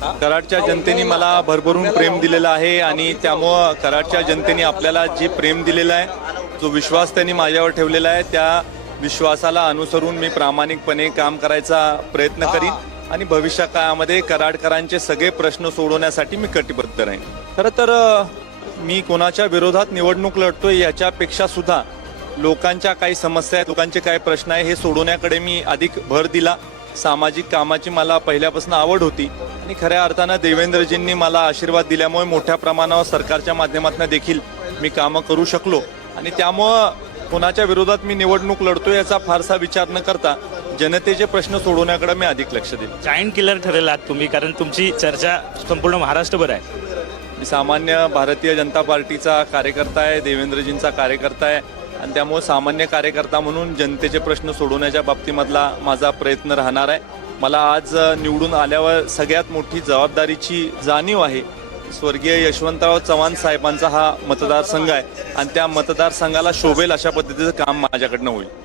कराडच्या जनतेने मला भरभरून प्रेम दिलेलं आहे आणि त्यामुळं कराडच्या जनतेने आपल्याला जे प्रेम दिलेलं आहे जो विश्वास त्यांनी माझ्यावर ठेवलेला आहे त्या विश्वासाला अनुसरून मी प्रामाणिकपणे काम करायचा प्रयत्न करीन आणि भविष्य काळामध्ये कराडकरांचे सगळे प्रश्न सोडवण्यासाठी मी कटिबद्ध राहीन. खरं तर मी कोणाच्या विरोधात निवडणूक लढतोय याच्यापेक्षा सुद्धा लोकांच्या काही समस्या आहेत लोकांचे काय प्रश्न आहे हे सोडवण्याकडे मी अधिक भर दिला. सामाजिक कामाची मला पहिल्यापासून आवड होती. आणि खऱ्या अर्थानं देवेंद्रजींनी मला आशीर्वाद दिल्यामुळे मोठ्या प्रमाणावर सरकारच्या माध्यमातून देखील मी कामं करू शकलो. आणि त्यामुळं कोणाच्या विरोधात मी निवडणूक लढतो याचा फारसा विचार न करता जनतेचे प्रश्न सोडवण्याकडे मी अधिक लक्ष दिलं. जाईंट किलर ठरेल आहात तुम्ही कारण तुमची चर्चा संपूर्ण महाराष्ट्रभर आहे. मी सामान्य भारतीय जनता पार्टीचा कार्यकर्ता आहे देवेंद्रजींचा कार्यकर्ता आहे. आणि त्यामुळे सामान्य कार्यकर्ता म्हणून जनतेचे प्रश्न सोडवण्याच्या बाबतीमधला माझा प्रयत्न राहणार आहे. मला आज निवडून आल्यावर सगळ्यात मोठी जबाबदारीची जाणीव आहे. स्वर्गीय यशवंतराव चव्हाण साहेबांचा हा मतदारसंघ आहे. आणि त्या मतदारसंघाला शोभेल अशा पद्धतीचं काम माझ्याकडनं होईल.